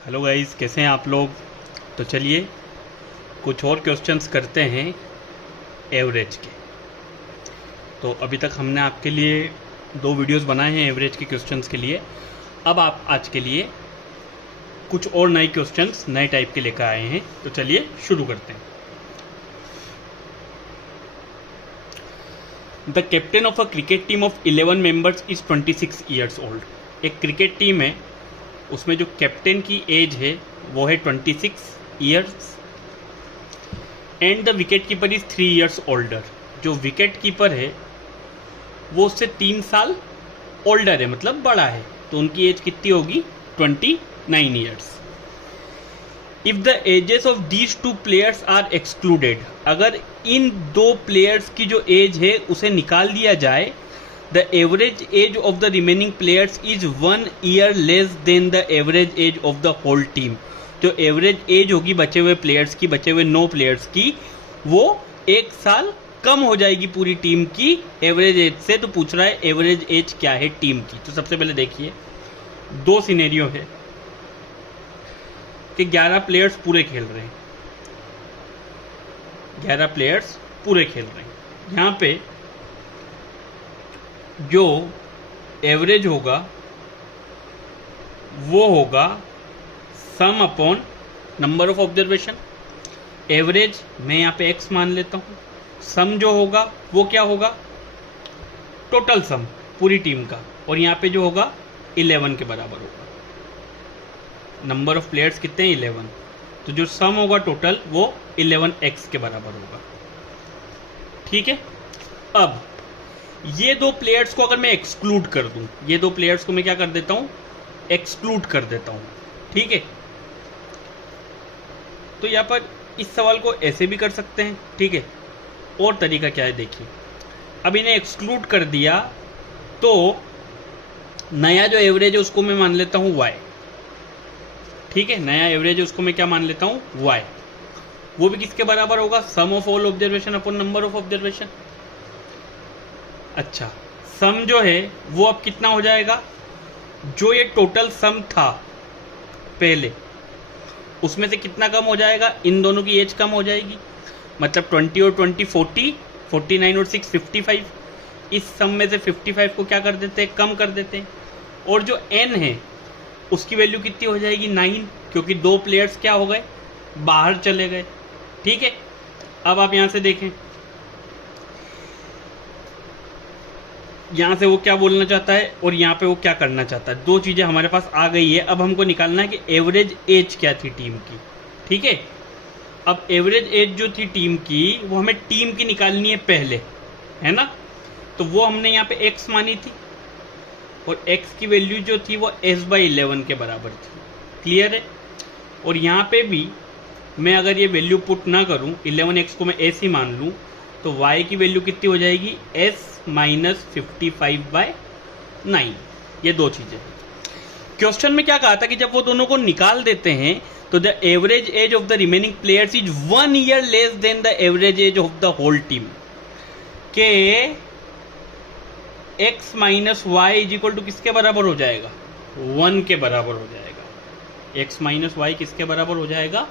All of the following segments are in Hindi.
हेलो गाइस, कैसे हैं आप लोग। तो चलिए कुछ और क्वेश्चंस करते हैं एवरेज के। तो अभी तक हमने आपके लिए 2 वीडियोस बनाए हैं एवरेज के क्वेश्चंस के लिए। अब आप आज के लिए कुछ और नए क्वेश्चंस नए टाइप के लेकर आए हैं। तो चलिए शुरू करते हैं। The captain of a cricket team of 11 members is 26 years old. एक क्रिकेट टीम है, उसमें जो कैप्टन की एज है वो है 26 years and the wicket keeper is 3 years older. जो विकेट कीपर है वो उससे 3 साल ओल्डर है, मतलब बड़ा है। तो उनकी एज कितनी होगी? 29 years. If the ages of these two players are excluded, अगर इन दो प्लेयर्स की जो एज है उसे निकाल दिया जाए, the average age of the remaining players is 1 year less than the average age of the whole team. जो एवरेज एज होगी बचे हुए प्लेयर्स की, बचे हुए 9 प्लेयर्स की, वो 1 साल कम हो जाएगी पूरी टीम की एवरेज एज से। तो पूछ रहा है एवरेज एज क्या है टीम की। तो सबसे पहले देखिए, 2 सिनेरियो है कि 11 प्लेयर्स पूरे खेल रहे हैं, 11 प्लेयर्स पूरे खेल रहे हैं। यहाँ पे जो एवरेज होगा वो होगा सम upon number of observation. Average मैं यहाँ पे x मान लेता हूँ। सम जो होगा वो क्या होगा? टोटल सम पूरी टीम का, और यहाँ पे जो होगा 11 के बराबर होगा। नंबर ऑफ प्लेयर्स कितने हैं? 11। तो जो सम होगा टोटल वो 11x के बराबर होगा। ठीक है। अब ये 2 प्लेयर्स को अगर मैं एक्सक्लूड कर दूं, ये 2 प्लेयर्स को मैं क्या कर देता हूं? एक्सक्लूड कर देता हूं। ठीक है। तो यहां पर इस सवाल को ऐसे भी कर सकते हैं। ठीक है। और तरीका क्या है देखिए, अब इन्हें एक्सक्लूड कर दिया तो नया जो एवरेज है उसको मैं मान लेता हूं y। ठीक है। नया एवरेज है उसको मैं क्या मान लेता हूं? y। वो भी किसके बराबर होगा? Sum of all observation upon number of observation. अच्छा, सम जो है वो अब कितना हो जाएगा? जो ये टोटल सम था पहले, उसमें से कितना कम हो जाएगा? इन दोनों की एज कम हो जाएगी, मतलब 20 और 20 40, 49 और 6 55। इस सम में से 55 को क्या कर देते हैं? कम कर देते हैं। और जो n है उसकी वैल्यू कितनी हो जाएगी? 9, क्योंकि 2 प्लेयर्स क्या हो गए? बाहर चले गए। ठीक है। अब आप यहां से देखें, यहाँ से वो क्या बोलना चाहता है और यहाँ पे वो क्या करना चाहता है। 2 चीज़ें हमारे पास आ गई है। अब हमको निकालना है कि एवरेज एज क्या थी टीम की। ठीक है। अब एवरेज एज जो थी टीम की वो हमें टीम की निकालनी है पहले, है ना। तो वो हमने यहाँ पे x मानी थी, और x की वैल्यू जो थी वो s/11 के बराबर थी। क्लियर है। और यहाँ पे भी मैं अगर ये वैल्यू पुट ना करूँ, 11x को मैं s ही मान लूँ, तो y की वैल्यू कितनी हो जाएगी? s minus 55/9। ये 2 चीजें। क्वेश्चन में क्या कहा था कि जब वो दोनों को निकाल देते हैं तो the average age of the remaining players is 1 year less than the average age of the whole team. के x minus y is equal to किसके बराबर हो जाएगा? 1 के बराबर हो जाएगा। x माइनस वाई किसके बराबर हो जाएगा?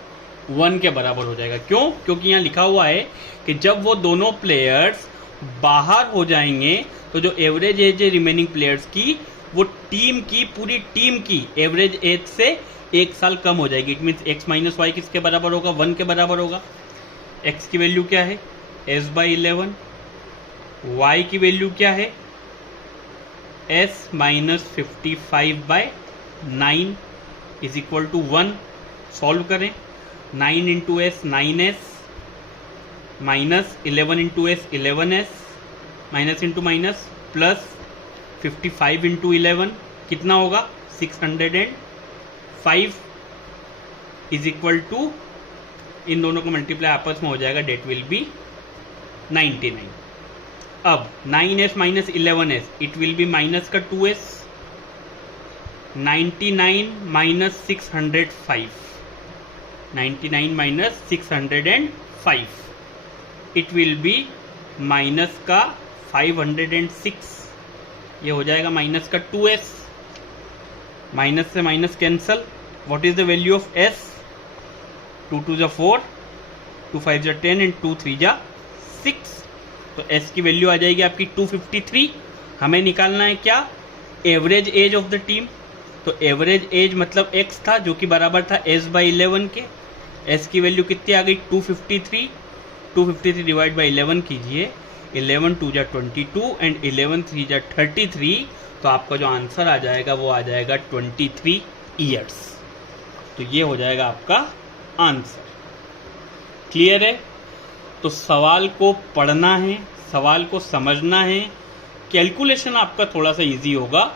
1 के बराबर हो जाएगा। क्यों? क्योंकि यहाँ लिखा हुआ है कि जब वो दोनों प्लेयर्स बाहर हो जाएंगे तो जो एवरेज एज है रिमेनिंग प्लेयर्स की, वो टीम की, पूरी टीम की एवरेज एज से 1 साल कम हो जाएगी। It means x minus y किसके बराबर होगा? 1 के बराबर होगा। x की वैल्यू क्या है? s/11। y की वैल्यू क्या है? s minus 55/9 is equal to 1। Solve करें। 9 into s 9s, minus 11 into s 11s, minus into minus, plus 55 into 11 कितना होगा? 605 इज इक्वल टू, इन दोनों को मल्टीप्लाई आपस में हो जाएगा, डेट विल बी 99। अब 9s minus 11s, it will be minus का 2s। 99 minus 605, 99 minus 605, it will be minus का 506। ये हो जाएगा माइनस का 2s, माइनस से minus cancel, what is the value of S? 2 2 जा 4, 2 5 जा 10 एंड 2 3 जा 6। तो एस की वैल्यू आ जाएगी आपकी 253। हमें निकालना है क्या? Average age of the team. तो एवरेज एज मतलब एक्स था जो कि बराबर था एस बाई 11 के। एस की वैल्यू कितनी आ गई? 253। 253 डिवाइड बाई 11 कीजिए, 11 2 जा 22 एंड 11 3 जा 33। तो आपका जो आंसर आ जाएगा वो आ जाएगा 23 ईयर्स। तो ये हो जाएगा आपका आंसर। क्लियर है? तो सवाल को पढ़ना है, सवाल को समझना है। कैलकुलेशन आपका थोड़ा सा इजी होगा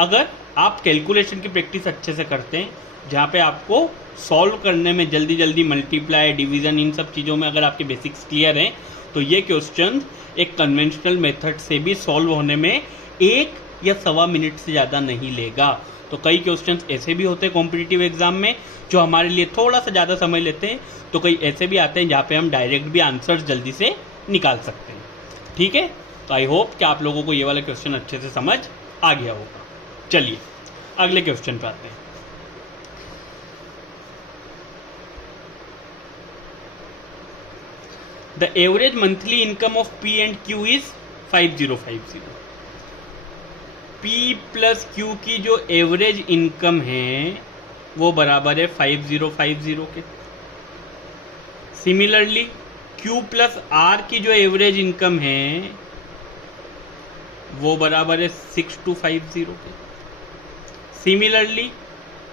अगर आप कैलकुलेशन की प्रैक्टिस अच्छे से करते हैं, जहाँ पे आपको सॉल्व करने में जल्दी जल्दी मल्टीप्लाई, डिवीज़न, इन सब चीज़ों में अगर आपके बेसिक्स क्लियर हैं तो ये क्वेश्चन एक कन्वेंशनल मेथड से भी सॉल्व होने में 1 या सवा मिनट से ज़्यादा नहीं लेगा। तो कई क्वेश्चंस ऐसे भी होते हैं कॉम्पिटिटिव एग्जाम में जो हमारे लिए थोड़ा सा ज़्यादा समय लेते हैं, तो कई ऐसे भी आते हैं जहाँ पे हम डायरेक्ट भी आंसर्स जल्दी से निकाल सकते हैं। ठीक है? तो आई होप कि आप लोगों को ये वाला क्वेश्चन अच्छे से समझ आ गया होगा। चलिए अगले क्वेश्चन पे आते हैं। The average monthly income of P and Q is 5050। P plus Q की जो एवरेज इनकम है वो बराबर है 5050 के। सिमिलरली क्यू प्लस आर की जो एवरेज इनकम है वो बराबर है 6250 के। सिमिलरली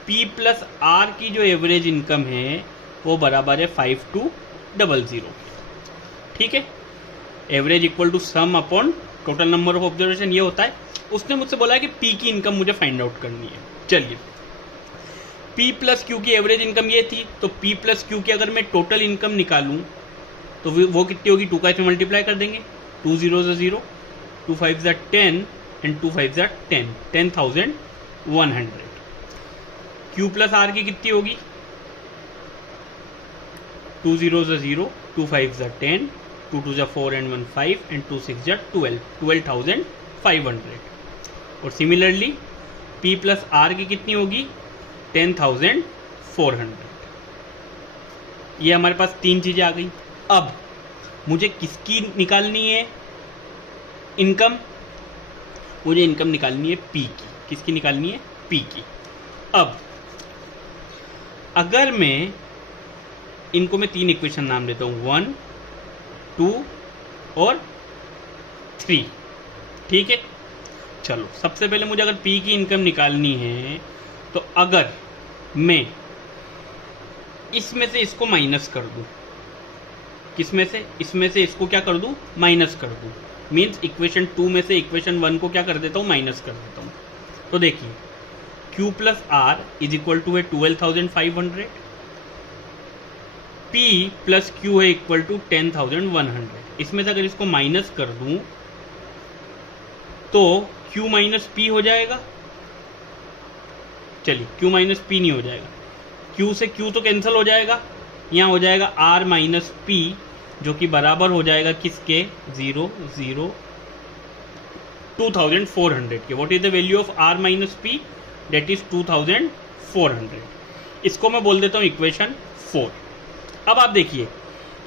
पी प्लस आर की जो एवरेज इनकम है वो बराबर है 5200 के। ठीक है? Average equal to sum upon total number of observation ये होता है। उसने मुझसे बोला है कि पी की इनकम मुझे फाइंड आउट करनी है। चलिए, पी प्लस क्यू की एवरेज इनकम ये थी, तो पी प्लस क्यू की अगर मैं टोटल इनकम निकालूं तो वो कितनी होगी? 2 का इसमें मल्टीप्लाई कर देंगे, 2 0 0, 2 5 10 एंड 2 5 10, 10,100। क्यू प्लस आर की कितनी होगी? 2 0 0, 2 5 10, 2 2 4 एंड 1 5 एंड 2 6 12, 12,500। और सिमिलरली पी प्लस आर की कितनी होगी? 10,400। ये हमारे पास 3 चीजें आ गई। अब मुझे किसकी निकालनी है इनकम? मुझे इनकम निकालनी है पी की। किसकी निकालनी है? पी की। अब अगर मैं इनको मैं 3 इक्वेशन नाम देता हूं, 1 2 और 3। ठीक है? चलो, सबसे पहले मुझे अगर पी की इनकम निकालनी है तो अगर मैं इसमें से इसको माइनस कर दूं, किसमें से? इसमें से इसको क्या कर दूं? माइनस कर दूं। मीन्स इक्वेशन 2 में से इक्वेशन 1 को क्या कर देता हूं? माइनस कर देता हूं। तो देखिए, Q plus R is equal to है 12,500, P प्लस Q है इक्वल टू 10,100। इसमें से अगर इसको माइनस कर दूं तो Q माइनस P हो जाएगा। चलिए, Q माइनस P नहीं हो जाएगा, Q से Q तो कैंसिल हो जाएगा, यहाँ हो जाएगा R माइनस P जो कि बराबर हो जाएगा किसके? 0 0 2,400 के। What is the value of R minus P? That is 2,400। इसको मैं बोल देता हूँ इक्वेशन 4। अब आप देखिए,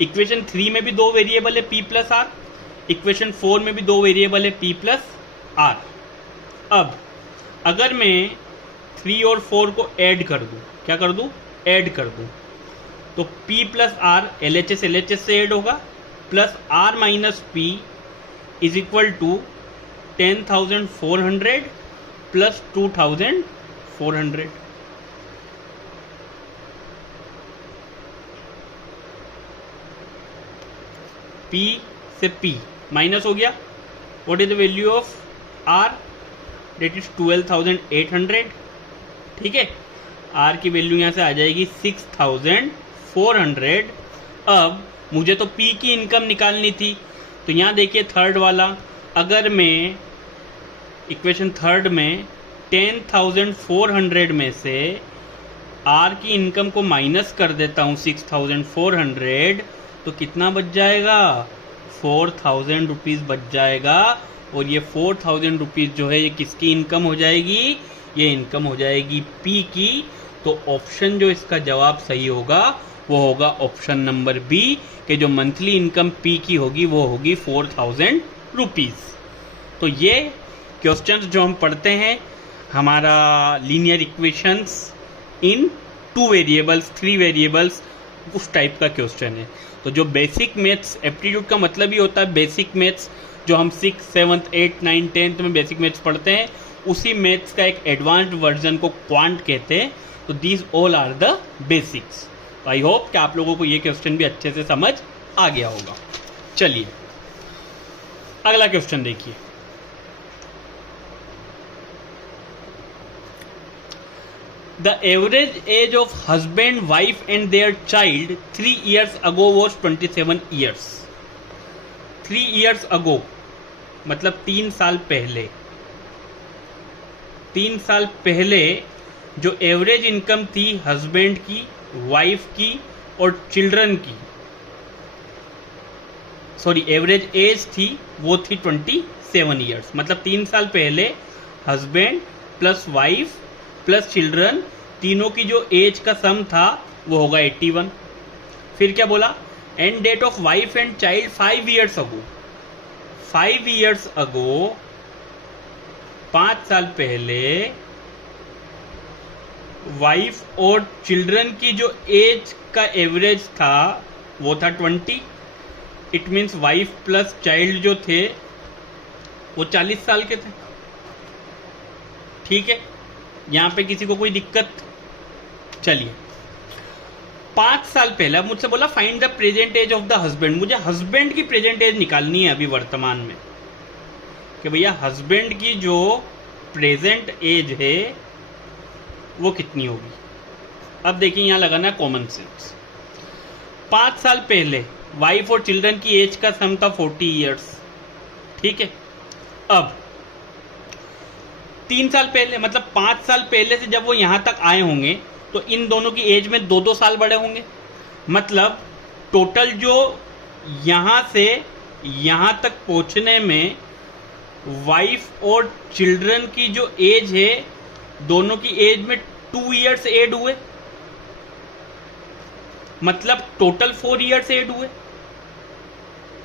इक्वेशन 3 में भी 2 वेरिएबल है P प्लस आर, इक्वेशन 4 में भी 2 वेरिएबल है P प्लस आर। अब अगर मैं 3 और 4 को ऐड कर दूं, क्या कर दूं? ऐड कर दूं, तो P plus R LHS LHS से ऐड होगा, plus R minus P is equal to 10,400 plus 2,400। P से P माइनस हो गया। What is the value of R? That is 12,800। ठीक है? R की वैल्यू यहां से आ जाएगी 6,400। अब मुझे तो P की इनकम निकालनी थी, तो यहां देखिए थर्ड वाला, अगर मैं इक्वेशन थर्ड में 10,400 में से R की इनकम को माइनस कर देता हूं 6,400, तो कितना बच जाएगा? 4,000 रुपीज़ बच जाएगा। और ये 4,000 रुपीज़ जो है ये किसकी इनकम हो जाएगी? ये इनकम हो जाएगी P की। तो ऑप्शन जो इसका जवाब सही होगा वो होगा ऑप्शन नंबर बी, कि जो मंथली इनकम पी की होगी वो होगी 4000 रुपीज़। तो ये क्वेश्चंस जो हम पढ़ते हैं, हमारा लीनियर इक्वेशंस इन 2 वेरिएबल्स 3 वेरिएबल्स, उस टाइप का क्वेश्चन है। तो जो बेसिक मैथ्स, एप्टीट्यूड का मतलब ही होता है बेसिक मैथ्स, जो हम 6, 7, 8, 9, 10th में बेसिक मैथ्स पढ़ते हैं, उसी मैथ्स का एक एडवांस्ड वर्जन को क्वांट कहते हैं। तो these all are the basics. तो आई होप कि आप लोगों को ये क्वेश्चन भी अच्छे से समझ आ गया होगा। चलिए अगला क्वेश्चन देखिए। The average age of husband, wife and their child 3 years ago was 27 years. 3 years ago मतलब 3 साल पहले। 3 साल पहले जो एवरेज इनकम थी हस्बैंड की, वाइफ की और चिल्ड्रन की, सॉरी एवरेज एज थी वो थी 27 ईयर्स। मतलब 3 साल पहले husband plus wife plus children तीनों की जो एज का सम था वो होगा 81। फिर क्या बोला, and that of wife and child 5 years ago. 5 years ago 5 साल पहले वाइफ और चिल्ड्रन की जो एज का एवरेज था वो था 20। It means wife plus child जो थे वो 40 साल के थे। ठीक है, यहां पे किसी को कोई दिक्कत? चलिए 5 साल पहले अब मुझसे बोला find the present age of the husband. मुझे हस्बैंड की प्रेजेंट एज निकालनी है अभी वर्तमान में, कि भैया हस्बैंड की जो प्रेजेंट एज है वो कितनी होगी। अब देखिए यहां लगाना कॉमन सेंस। 5 साल पहले वाइफ और चिल्ड्रन की एज का सम था 40 ईयर्स। ठीक है, अब 3 साल पहले मतलब 5 साल पहले से जब वो यहां तक आए होंगे तो इन दोनों की एज में 2-2 साल बड़े होंगे। मतलब टोटल जो यहां से यहां तक पहुंचने में वाइफ और चिल्ड्रन की जो एज है, दोनों की एज में 2 ईयर्स ऐड हुए। मतलब टोटल 4 ईयर्स ऐड हुए।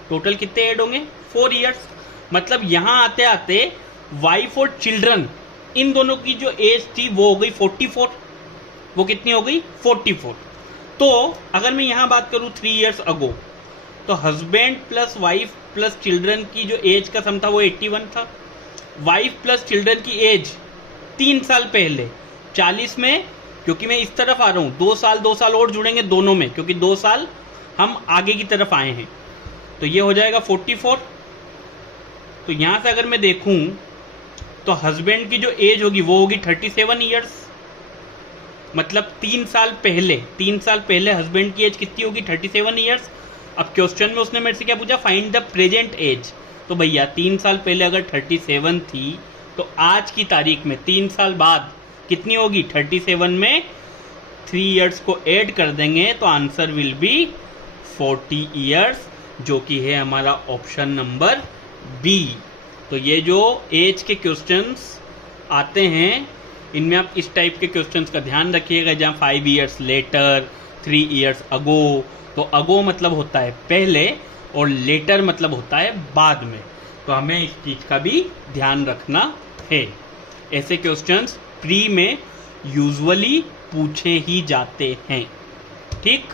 टोटल कितने ऐड होंगे? 4 ईयर्स। मतलब यहां आते आते वाइफ और चिल्ड्रन इन दोनों की जो एज थी वो हो गई 44। वो कितनी हो गई? 44। तो अगर मैं यहां बात करूं 3 ईयर्स अगो, तो husband plus wife plus children की जो एज का सम था वो 81 था। वाइफ प्लस चिल्ड्रन की एज 3 साल पहले 40 में, क्योंकि मैं इस तरफ आ रहा हूं, 2 साल और जुड़ेंगे दोनों में, क्योंकि 2 साल हम आगे की तरफ आए हैं, तो ये हो जाएगा 44। तो यहां से अगर मैं देखूं तो हस्बैंड की जो एज होगी वो होगी 37 ईयर्स। मतलब 3 साल पहले हस्बैंड की एज कितनी होगी? 37 ईयर्स। अब क्वेश्चन में उसने मेरे से क्या पूछा? Find the present age. तो भैया 3 साल पहले अगर 37 थी तो आज की तारीख में 3 साल बाद कितनी होगी? 37 में 3 ईयर्स को ऐड कर देंगे तो आंसर विल बी 40 ईयर्स, जो कि है हमारा ऑप्शन नंबर बी। तो ये जो एज के क्वेश्चंस आते हैं इनमें आप इस टाइप के क्वेश्चंस का ध्यान रखिएगा, जहाँ 5 ईयर्स लेटर, 3 ईयर्स अगो। तो अगो मतलब होता है पहले और लेटर मतलब होता है बाद में। तो हमें इस चीज़ का भी ध्यान रखना है। ऐसे क्वेश्चंस प्री में यूजुअली पूछे ही जाते हैं। ठीक।